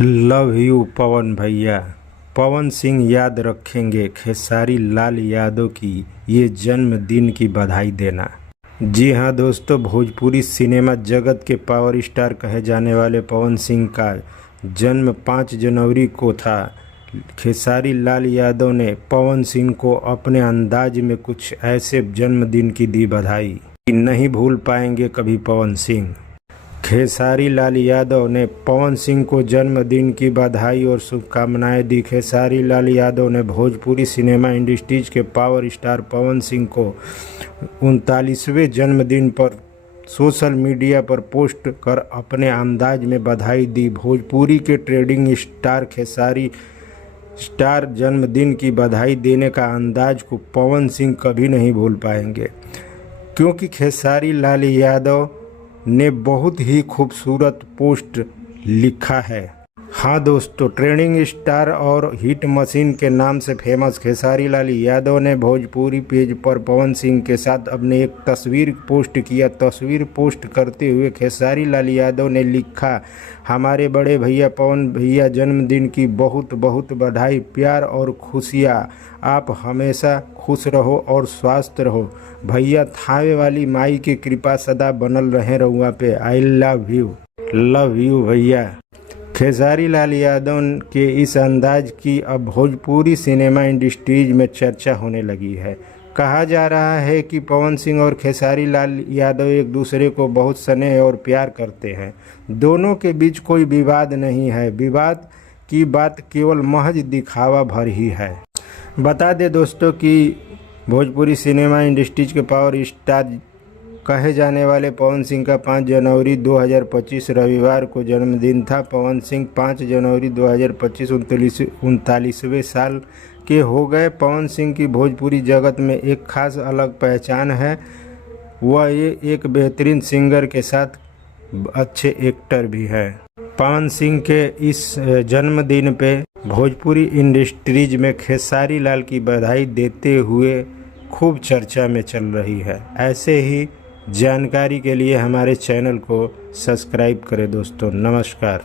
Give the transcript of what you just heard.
Love you पवन भैया। पवन सिंह याद रखेंगे खेसारी लाल यादव की ये जन्मदिन की बधाई देना। जी हाँ दोस्तों, भोजपुरी सिनेमा जगत के पावर स्टार कहे जाने वाले पवन सिंह का जन्म 5 जनवरी को था। खेसारी लाल यादव ने पवन सिंह को अपने अंदाज में कुछ ऐसे जन्मदिन की दी बधाई कि नहीं भूल पाएंगे कभी पवन सिंह। खेसारी लाल यादव ने पवन सिंह को जन्मदिन की बधाई और शुभकामनाएं दी। खेसारी लाल यादव ने भोजपुरी सिनेमा इंडस्ट्रीज के पावर स्टार पवन सिंह को 39वें जन्मदिन पर सोशल मीडिया पर पोस्ट कर अपने अंदाज में बधाई दी। भोजपुरी के ट्रेंडिंग स्टार खेसारी स्टार जन्मदिन की बधाई देने का अंदाज को पवन सिंह कभी नहीं भूल पाएंगे, क्योंकि खेसारी लाल यादव ने बहुत ही खूबसूरत पोस्ट लिखा है। हाँ दोस्तों, ट्रेंडिंग स्टार और हिट मशीन के नाम से फेमस खेसारी लाल यादव ने भोजपुरी पेज पर पवन सिंह के साथ अपने एक तस्वीर पोस्ट किया। तस्वीर पोस्ट करते हुए खेसारी लाल यादव ने लिखा, हमारे बड़े भैया पवन भैया जन्मदिन की बहुत बहुत बधाई, प्यार और खुशियाँ। आप हमेशा खुश रहो और स्वस्थ रहो भैया। थावे वाली माई की कृपा सदा बनल रहे रहुआ पे। आई लव यू भैया। खेसारी लाल यादव के इस अंदाज की अब भोजपुरी सिनेमा इंडस्ट्रीज में चर्चा होने लगी है। कहा जा रहा है कि पवन सिंह और खेसारी लाल यादव एक दूसरे को बहुत स्नेह और प्यार करते हैं। दोनों के बीच कोई विवाद नहीं है। विवाद की बात केवल महज दिखावा भर ही है। बता दें दोस्तों कि भोजपुरी सिनेमा इंडस्ट्रीज के पावर स्टार कहे जाने वाले पवन सिंह का 5 जनवरी 2025 रविवार को जन्मदिन था। पवन सिंह 5 जनवरी 2025 39वें साल के हो गए। पवन सिंह की भोजपुरी जगत में एक खास अलग पहचान है। वह ये एक बेहतरीन सिंगर के साथ अच्छे एक्टर भी है। पवन सिंह के इस जन्मदिन पे भोजपुरी इंडस्ट्रीज में खेसारी लाल की बधाई देते हुए खूब चर्चा में चल रही है। ऐसे ही जानकारी के लिए हमारे चैनल को सब्सक्राइब करें दोस्तों। नमस्कार।